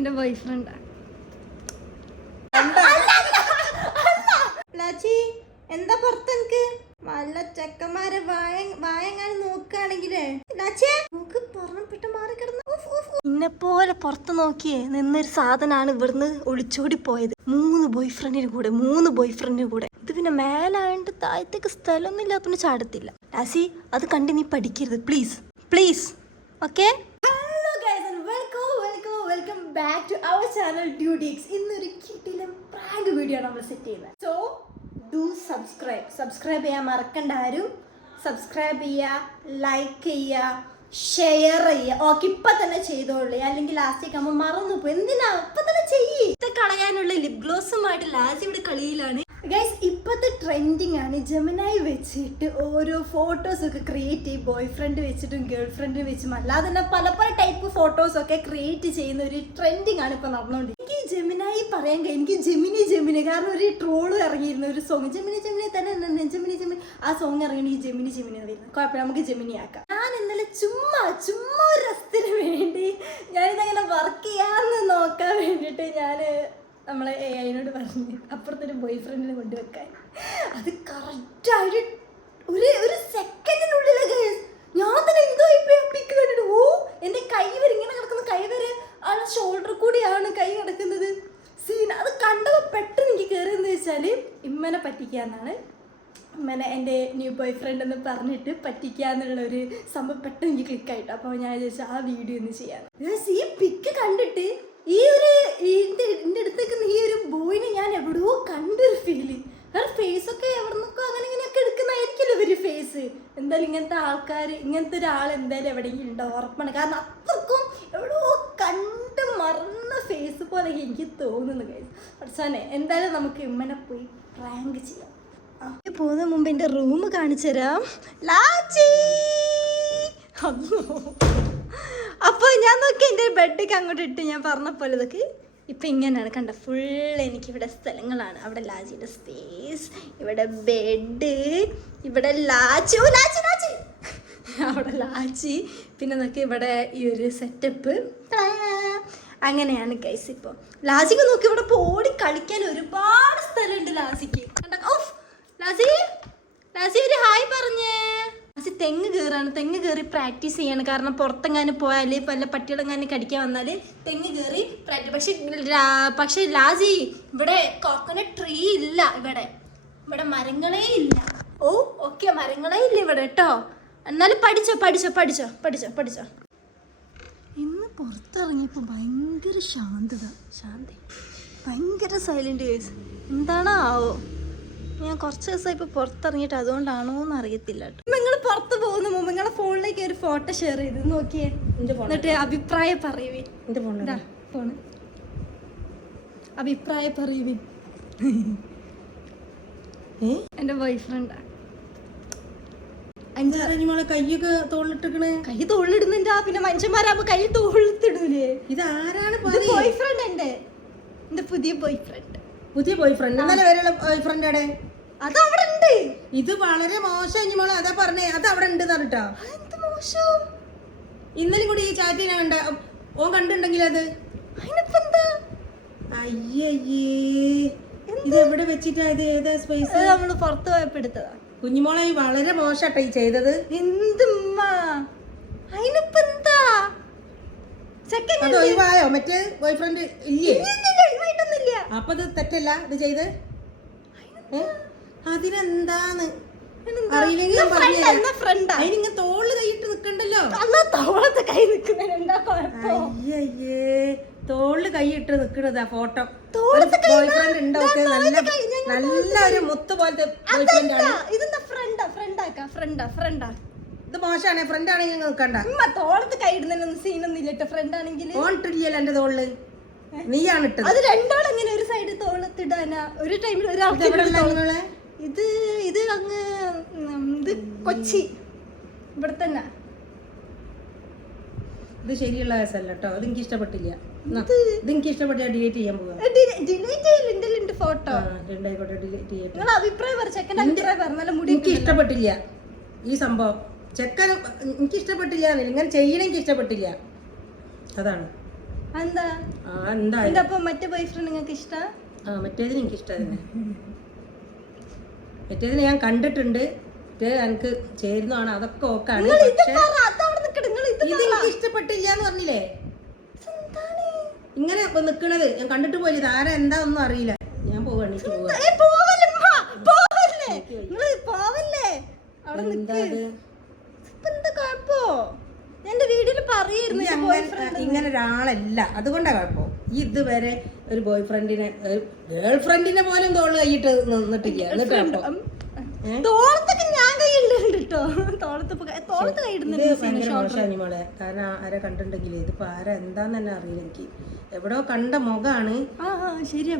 എന്റെ ബോയ് ഫ്രണ്ടാ. എന്താ പുറത്ത് എനിക്ക് നല്ല ചെക്കന്മാരെ വായങ്ങാനും നോക്കുകയാണെങ്കിലേ പറഞ്ഞിട്ട് മാറി കിടന്നു. ഇന്നെപ്പോലെ പുറത്ത് നോക്കിയേ നിന്നൊരു സാധനമാണ് ഇവിടുന്ന് ഒളിച്ചോടി പോയത്. 3 ബോയ് ഫ്രണ്ടിന് കൂടെ. ഇത് പിന്നെ മേലായോണ്ട് താഴത്തേക്ക് സ്ഥലമൊന്നും ഇല്ലാത്തോണ്ട് ചാടത്തില്ല. ലാസി അത് കണ്ട് നീ പഠിക്കരുത് please. Okay, welcome back to our channel ഡ്യൂഡിക്സ്. ഇന്നൊരു കിടിലൻ പ്രാങ്ക് വീഡിയോ ആണ് നമ്മൾ സെറ്റ് ചെയ്യുന്നത്. സോ ഡു സബ്സ്ക്രൈബ് ചെയ്യാൻ മറക്കണ്ട ആരും. സബ്സ്ക്രൈബ് ചെയ്യുക, ലൈക്ക് ചെയ്യുക, ഷെയർ ചെയ്യുക. ഓക്കെ, ഇപ്പൊ തന്നെ ചെയ്തോളൂ, അല്ലെങ്കിൽ ലാസ്റ്റേക്ക് ആകുമ്പോൾ മറന്നു പോയി. എന്തിനാ ഇപ്പൊ തന്നെ ചെയ്യ്. ഇത് കളയാനുള്ള ലിപ് ഗ്ലോസുമായിട്ട് ലാസ്റ്റ് ഇവിടെ കളിയിലാണ്. ഗൈസ്, ഇപ്പോഴത്തെ ട്രെൻഡിങ് ആണ് ജെമിനായി വെച്ചിട്ട് ഓരോ ഫോട്ടോസ് ഒക്കെ ക്രിയേറ്റ് ചെയ്യും. ബോയ് ഫ്രണ്ട് വെച്ചിട്ടും ഗേൾ ഫ്രണ്ട് വെച്ചും അല്ലാതെ തന്നെ പല ടൈപ്പ് ഫോട്ടോസ് ഒക്കെ ക്രിയേറ്റ് ചെയ്യുന്ന ഒരു ട്രെൻഡിങ് ആണ് ഇപ്പൊ നടന്നുകൊണ്ടിരിക്കുന്നത്. എനിക്ക് ജെമിനായി പറയാൻ കഴിയും, എനിക്ക് ജെമിനി കാരണം ഒരു ട്രോള് ഇറങ്ങിയിരുന്നു, ഒരു സോങ് ജെമിനി തന്നെ ജെമിനി ആ സോങ് ഇറങ്ങി ജെമിനി വരുന്നത്. കുഴപ്പമില്ല, നമുക്ക് ജെമിനി ആക്കാം. ഞാൻ ഇന്നലെ ചുമ്മാ ഒരു രസത്തിന് വേണ്ടി ഞാനിതങ്ങനെ വർക്ക് ചെയ്യാന്ന് നോക്കാൻ വേണ്ടിയിട്ട് ഞാൻ നമ്മളെ AI-നോട് പറഞ്ഞു അപ്പുറത്തൊരു ബോയ് ഫ്രണ്ടിനെ കൊണ്ടുവെക്കാൻ. അത് കറക്റ്റായിട്ട് ഒരു സെക്കൻഡിനുള്ളിൽ ഞാൻ തന്നെ എന്തോ പിക്ക് കണ്ടിട്ട് എൻ്റെ കൈ വരെ ഇങ്ങനെ കിടക്കുന്ന കൈ വരെ ആ ഷോൾഡർ കൂടിയാണ് കൈ കിടക്കുന്നത്. സീൻ അത് കണ്ടപ്പോൾ പെട്ടെന്ന് എനിക്ക് കയറിയെന്ന് വെച്ചാൽ ഇമ്മനെ പറ്റിക്കാന്നാണ്. ഇമ്മനെ എൻ്റെ ന്യൂ ബോയ് ഫ്രണ്ട് എന്ന് പറഞ്ഞിട്ട് പറ്റിക്കുക എന്നുള്ളൊരു സംഭവം പെട്ടെന്ന് എനിക്ക് ക്ലിക്കായിട്ട്. അപ്പോൾ ഞാൻ വിചാരിച്ചു ആ വീഡിയോ ഒന്ന് ചെയ്യാൻ. ഈ പിക്ക് കണ്ടിട്ട് എൻ്റെ അടുത്തേക്ക് ഈ ഒരു ബോയിനെ ഞാൻ എവിടെയോ കണ്ടൊരു ഫീല്. കാരണം ഫേസൊക്കെ എവിടെ നിന്നൊക്കെ അങ്ങനെ ഇങ്ങനെയൊക്കെ എടുക്കുന്നതായിരിക്കുമല്ലോ ഇവര് ഫേസ്. എന്തായാലും ഇങ്ങനത്തെ ആൾക്കാർ, ഇങ്ങനത്തെ ഒരാൾ എന്തായാലും എവിടെയെങ്കിലും ഉണ്ടോ ഉറപ്പാണ്. കാരണം അത്രക്കും എവിടെയോ കണ്ട് മറന്ന ഫേസ് പോലെ എനിക്ക് തോന്നുന്നു. പക്ഷേ എന്തായാലും നമുക്ക് ഇമ്മനെ പോയി പ്രാങ്ക് ചെയ്യാം. പോകുന്ന മുമ്പ് എൻ്റെ റൂം കാണിച്ചു തരാം. അപ്പോൾ ഞാൻ നോക്കി എൻ്റെ ബെഡൊക്കെ അങ്ങോട്ട് ഇട്ട് ഞാൻ പറഞ്ഞ പോലെ ഇതൊക്കെ ഇപ്പം ഇങ്ങനെയാണ് കണ്ട. ഫുൾ എനിക്കിവിടെ സ്ഥലങ്ങളാണ്. അവിടെ ലാജിയുടെ സ്പേസ്, ഇവിടെ ബെഡ്, ഇവിടെ ലാച്ചി അവിടെ ലാച്ചി, പിന്നെ നോക്കി ഇവിടെ ഈ ഒരു സെറ്റപ്പ്. അങ്ങനെയാണ് ഗൈസ്. ഇപ്പോൾ ലാജിക്ക് നോക്കി ഇവിടെ ഓടി കളിക്കാൻ ഒരുപാട് സ്ഥലമുണ്ട് ലാജിക്ക്. ലാസി ഒരു ഹായ് പറഞ്ഞേ. ലാസി തെങ്ങ് കയറി പ്രാക്ടീസ് ചെയ്യാണ്. കാരണം പുറത്തെങ്ങാനും പോയാൽ പല പട്ടികളെങ്ങാനും കടിക്കാൻ വന്നാൽ തെങ്ങ് കയറി പ്രാക്ടീസ്. പക്ഷെ ലാസി ഇവിടെ കോക്കനട്ട് ട്രീ ഇല്ല. ഇവിടെ മരങ്ങളേ ഇല്ല. ഓക്കെ, മരങ്ങളേ ഇല്ല ഇവിടെ കേട്ടോ. എന്നാലും പഠിച്ചോ. ഇന്ന് പുറത്തിറങ്ങിയപ്പോൾ ഭയങ്കര ശാന്തി, ഭയങ്കര സൈലന്റ് കേസ്. എന്താണോ ആവോ, ഞാൻ കുറച്ച് ദിവസമായി ഇപ്പോൾ പുറത്തിറങ്ങിയിട്ട് അതുകൊണ്ടാണോ എന്ന് അറിയത്തില്ല കേട്ടോ. നിങ്ങൾ പുറത്ത് പോകുന്ന മുമ്പ് നിങ്ങളെ ഫോണിലേക്ക് ഒരു ഫോട്ടോ ഷെയർ ചെയ്ത് നോക്കിയേ, എന്നിട്ട് അഭിപ്രായം പറയുവേ. ഫോണ് അഭിപ്രായം പറയുവേ. എൻ്റെ ബോയ് ഫ്രണ്ടാ. കൈയൊക്കെ തോളിലിട്ടിക്കണേ. കൈ തോളിലിടുന്നുണ്ടാ, പിന്നെ മനുഷ്യന്മാരാകുമ്പോ കൈ തോളിത്തിടൂലേ. ഇതാരാണ് ബോയ് ഫ്രണ്ട്? എൻ്റെ പുതിയ ബോയ് ഫ്രണ്ട്. ഇന്നലെ വരെയുള്ള ബോയ് ഫ്രണ്ട് അവിടെ? അത് അവിടെ ഉണ്ട്. ഇത് വളരെ മോശം മോളെ, അതാ പറഞ്ഞേ. അത് അവിടെ ഉണ്ട് പറഞ്ഞിട്ടോ. എന്ത് മോശം? ഇന്നലെ കൂടി ഈ ചാറ്റ് കണ്ട ഓൻ കണ്ടിട്ടുണ്ടെങ്കിൽ അത് അയ്യേ, ഇത് എവിടെ വെച്ചിട്ടാ? ഇത് ഏതാ സ്പേസ്? നമ്മള് പുറത്ത് പോയപ്പോ എടുത്തതാ. കുഞ്ഞുമോളെ വളരെ മോശാട്ടോ ഈ ചെയ്തത്. അത് ഒഴിവായോ? മറ്റേ ബോയ് ഫ്രണ്ട് ഇല്ലേ? അപ്പൊ ഇത് തെറ്റല്ല ഇത് ചെയ്ത്. അതിനെന്താന്ന് അറിയില്ലെങ്കിൽ അതിനിങ്ങനെ തോളില് കൈയിട്ട് നിക്കണ്ടല്ലോ. അയ്യേ, തോളില് കൈയിട്ട് നിക്കണതാ ഫോട്ടോ. ബോയ് ഫ്രണ്ട് ഉണ്ടോ? നല്ല ഒരു മുത്ത് പോലത്തെ ബോയ് ഫ്രണ്ട് ആണ്. ഇത് മോശമാണ്. ഫ്രണ്ട് ആണെങ്കിൽ നിൽക്കണ്ട. തോളത്ത് കൈ ഇടുന്നതിനൊന്നും സീനൊന്നും ഇല്ല. ഫ്രണ്ട് ആണെങ്കിൽ ഓണിട്ടില്ലല്ലോ എന്റെ തോളില്, നീയാണ് ഇട്ടത്. അത് രണ്ടാളെങ്ങനെ ഒരു സൈഡ് തോളത്തിടാനാ? ഒരു ടൈമിൽ ഒരാൾക്ക് ഇത് അങ്ങ് ഇത് കൊച്ചി ഇവിടെ തന്നെ. ഇത് ശരിയുള്ള കേസല്ല കേട്ടോ. ഇത് എനിക്ക് ഇഷ്ടപ്പെട്ടില്ല. ഇത് എനിക്ക് ഇഷ്ടപ്പെട്ടില്ല. ഡിലീറ്റ് ചെയ്യാൻ പോവാ. ഫോട്ടോ എനിക്ക് ഇഷ്ടപ്പെട്ടില്ല ഈ സംഭവം. ചെക്കൻ എനിക്ക് ഇഷ്ടപ്പെട്ടില്ല. ഇങ്ങനെ ചെയ്യണ എനിക്ക് ഇഷ്ടപ്പെട്ടില്ല. അതാണ് എന്താ എന്താ എന്റെ അപ്പം മറ്റേ ബോയ് ഫ്രണ്ട് നിങ്ങൾക്ക് ഇഷ്ടാ? മറ്റേതിന് എനിക്ക് ഇഷ്ടം മറ്റേതിന് ഞാൻ കണ്ടിട്ടുണ്ട്, എനിക്ക് ചേരുന്നതാണ്, അതൊക്കെ ഓക്കാണ്. ഇത് എനിക്ക് ഇഷ്ടപ്പെട്ടില്ല എന്ന് പറഞ്ഞില്ലേ? ഇങ്ങനെ നിക്കണത് ഞാൻ കണ്ടിട്ട് പോയില്ല, ആരാ എന്താ ഒന്നും അറിയില്ല. ഞാൻ പോവാണ് ഇങ്ങനെ ഒരാളല്ല, അതുകൊണ്ടാ കുഴപ്പം. ഈ ഇതുവരെ ഒരു ബോയ് ഫ്രണ്ടിനെ ഗേൾ ഫ്രണ്ടിനെ പോലും തോള് കൈയിട്ട് നിന്നിട്ടില്ല. എന്നിട്ട് തോളത്തൊക്കെ ഞാൻ കൈയിടുന്നുണ്ട് കേട്ടോ. തോളത്ത് കൈയിടുന്നുണ്ട്. ഭയങ്കര മോശമാണ് മോളെ. കാരണം ആരെ കണ്ടിട്ടുണ്ടെങ്കിൽ ഇതിപ്പോ ആരാ എന്താന്ന് തന്നെ അറിയില്ല. എനിക്ക് എവിടെയോ കണ്ട മുഖാണ്. ശരി,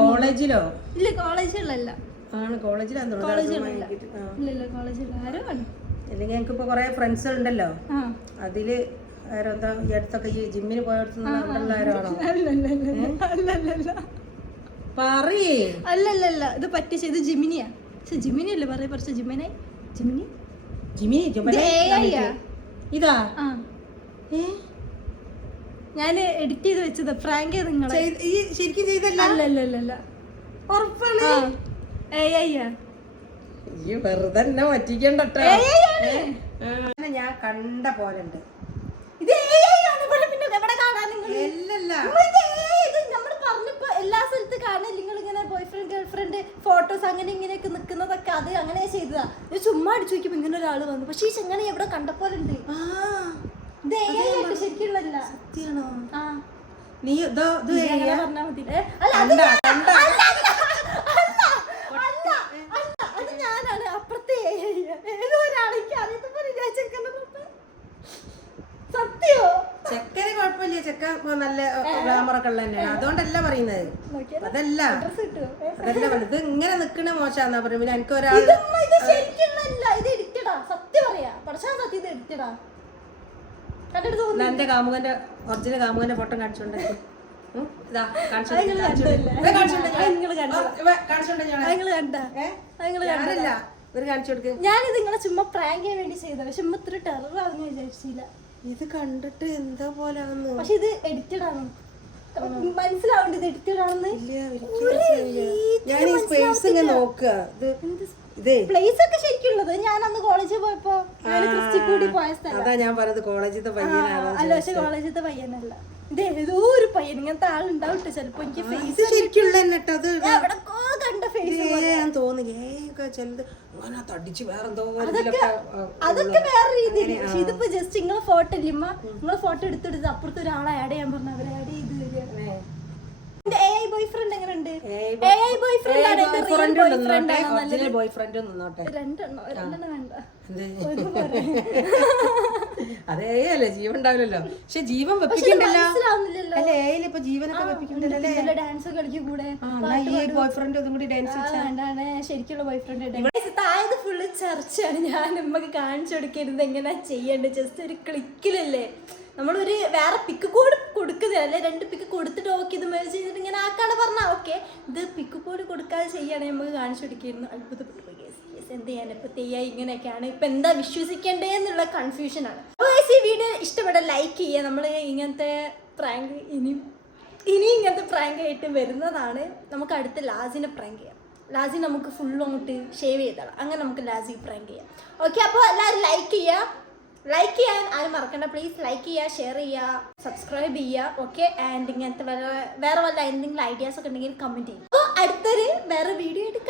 കോളേജിലോ? ഇല്ല, കോളേജിലല്ല. ആണ് കോളേജിലാന്ന് തോന്നുന്നു. അല്ലെങ്കിൽ എനിക്കിപ്പോ കൊറേ ഫ്രണ്ട്സ് ഉണ്ടല്ലോ, അതില് ആരെന്താ ഈ അടുത്തൊക്കെ ഈ ജിമ്മിന് പോയടുത്തുള്ള ആരോ ആണോ? പറയേ. അല്ലല്ല, ഇത് പറ്റിച്ച ഇത് ജിമിനിയാ. ജിമിനി അല്ലേ പറയാ? കുറച്ച് ജിമിനി ഇതാ ഞാൻ എഡിറ്റ് ചെയ്ത് വെച്ചത്. പ്രാങ്ക് നിങ്ങളെ ശരിക്കും ചെയ്തല്ല? അല്ലല്ല, ഉറപ്പാണ്. ഈ വെറുതെ പറ്റിക്കണ്ടോ. ഞാൻ കണ്ട പോലുണ്ട്. എല്ലാ സ്ഥലത്ത് കാണാൻ നിങ്ങൾ ഇങ്ങനെ boy friend girl friend photos അങ്ങനെ ഇങ്ങനെയൊക്കെ നിക്കുന്നതൊക്കെ അത് അങ്ങനെ ചെയ്തതാ. ചുമ്മാ അടിച്ചു നോക്കിയപ്പോ ഇങ്ങനെ ഒരാള് വന്നു. പക്ഷെ ഈ ചെങ്ങനെ എവിടെ കണ്ടപ്പോലുണ്ട്. ശരിക്കുള്ളല്ല. സത്യാണോ? നീ പറഞ്ഞാ മതി. അത് ഞാനാണ്. അപ്പുറത്തെ ഏതോ ഒരാളേക്ക് അറിയത്തപ്പോ സത്യോ? ചെക്കന് കുഴപ്പമില്ല, ചെക്ക നല്ല ഗ്ലാമറൊക്കെ ഉള്ള തന്നെയാണ്, അതുകൊണ്ടല്ല പറയുന്നത്. അതല്ല ഇത് ഇങ്ങനെ നിക്കണ മോശാന്നാ പറയുമ്പോ എനിക്ക് ഒരാൾ എന്റെ കാമുകന്റെ ഒറിജിനൽ കാമുകന്റെ ഫോട്ടോ കാണിച്ചോണ്ടേ. ഞാനിത് നിങ്ങളെ ചുമ്മാ പ്രാങ്ക് ചെയ്യാൻ വേണ്ടി ചെയ്ത. പക്ഷെ ഇത്ര ടെറർ ആണെന്ന് വിചാരിച്ചില്ല. ഇത് കണ്ടിട്ട് എന്താ പോലെ. പക്ഷെ ഇത് എഡിറ്റഡ് ആണ്, മനസ്സിലാവണ്ട ഇത് എഡിറ്റഡ് ആണെന്ന്. ഞാൻ ഈ സ്പേസ് ഇങ്ങനെ നോക്കുക. പ്ലേസ് ഒക്കെ ശരിക്കുള്ളത്. ഞാൻ അന്ന് കോളേജിൽ പോയപ്പോ ക്രിസ്റ്റിക്കൂടി പോയ സ്ഥലം. അതാ ഞാൻ പറഞ്ഞത് കോളേജിലത്തെ പയ്യനാണ്. അല്ല, പക്ഷെ കോളേജിലത്തെ പയ്യനല്ല. ഇത് ഏതോ ഒരു പയ്യൻ. ഇങ്ങനത്തെ ആളുണ്ടാവട്ടെ ചിലപ്പോ. എനിക്ക് ഫേസ് ശരിക്കുള്ള എവിടക്കോ കണ്ട ഫേസ് തോന്നി. ചിലത് അങ്ങനെ തടിച്ച് വേറെന്തോ അതൊക്കെ വേറെ രീതിയിൽ. പക്ഷെ ഇതിപ്പോ ജസ്റ്റ് നിങ്ങളെ ഫോട്ടോ ഇല്ലമ്മ, നിങ്ങളെ ഫോട്ടോ എടുത്തെടുത്ത് അപ്പുറത്ത് ഒരാളെ ആഡ് ചെയ്യാൻ പറഞ്ഞു. അവരെ ആഡ് ചെയ്ത് തരിക. AI ബോയ് ഫ്രണ്ട് എങ്ങനെയുണ്ട്? AI ബോയ് ഫ്രണ്ട് ആണ്. ബോയ് ഫ്രണ്ട് നിന്നോട്ടെ. രണ്ടെണ്ണം വേണ്ട. അതേ അല്ലേ, ജീവൻ ഉണ്ടാവില്ലല്ലോ. പക്ഷെ ജീവൻ വെപ്പിക്കണ്ടല്ലോ. അല്ലേ ഇപ്പൊ ജീവനൊക്കെ വെപ്പിക്കണ്ടല്ലോ. ഡാൻസ് കളിക്കും കൂടെ. ബോയ് ഫ്രണ്ട് ഒന്നും കൂടി ഡാൻസ് ശരിക്കുള്ള ബോയ് ഫ്രണ്ട്. തായത് ഫുള്ള് ചർച്ചയാണ്. ഞാൻ നമ്മക്ക് കാണിച്ചു കൊടുക്കരുത് എങ്ങനെ ചെയ്യണ്ടത്. ജസ്റ്റ് ഒരു ക്ലിക്കിലല്ലേ നമ്മളൊരു വേറെ പിക്ക് കോഡ് കൊടുക്കുന്നില്ല. അല്ലെ 2 പിക്ക് കൊടുത്തിട്ട് ഓക്കെ ഇത് മേജ് ചെയ്തിട്ട് ഇങ്ങനെ ആക്കാണ് പറഞ്ഞാൽ ഓക്കെ. ഇത് പിക്ക് കോഡ് കൊടുക്കാതെ ചെയ്യുകയാണെങ്കിൽ നമുക്ക് കാണിച്ചു കൊടുക്കായിരുന്നു. അത്ഭുതപ്പെട്ടു പോയി. എന്ത് ചെയ്യാൻ ഇപ്പൊ തെയ്യായി ഇങ്ങനെയൊക്കെയാണ്. ഇപ്പൊ എന്താ വിശ്വസിക്കേണ്ടേ എന്നുള്ള കൺഫ്യൂഷനാണ്. ഈ വീഡിയോ ഇഷ്ടപ്പെട്ട ലൈക്ക് ചെയ്യുക. നമ്മൾ ഇങ്ങനത്തെ പ്രാങ്ക് ഇനി ഇങ്ങനത്തെ പ്രാങ്ക് ആയിട്ട് വരുന്നതാണ്. നമുക്ക് അടുത്ത ലാസിനെ പ്രാങ്ക് ചെയ്യാം. ലാസി നമുക്ക് ഫുള്ളും അങ്ങോട്ട് ഷേവ് ചെയ്തോളാം. അങ്ങനെ നമുക്ക് ലാസി പ്രാങ്ക് ചെയ്യാം. ഓക്കെ, അപ്പോൾ എല്ലാവരും ലൈക്ക് ചെയ്യുക. ലൈക്ക് ചെയ്യാൻ ആരും മറക്കണ്ട. പ്ലീസ് ലൈക്ക് ചെയ്യുക, ഷെയർ ചെയ്യുക, സബ്സ്ക്രൈബ് ചെയ്യുക. ഓക്കെ, ആൻഡ് ഇങ്ങനത്തെ വേറെ വല്ല എന്തെങ്കിലും ഐഡിയാസ് ഒക്കെ ഉണ്ടെങ്കിൽ കമൻറ്റ് ചെയ്യും. അപ്പോൾ അടുത്തൊരു വേറെ വീഡിയോ ആയിട്ട്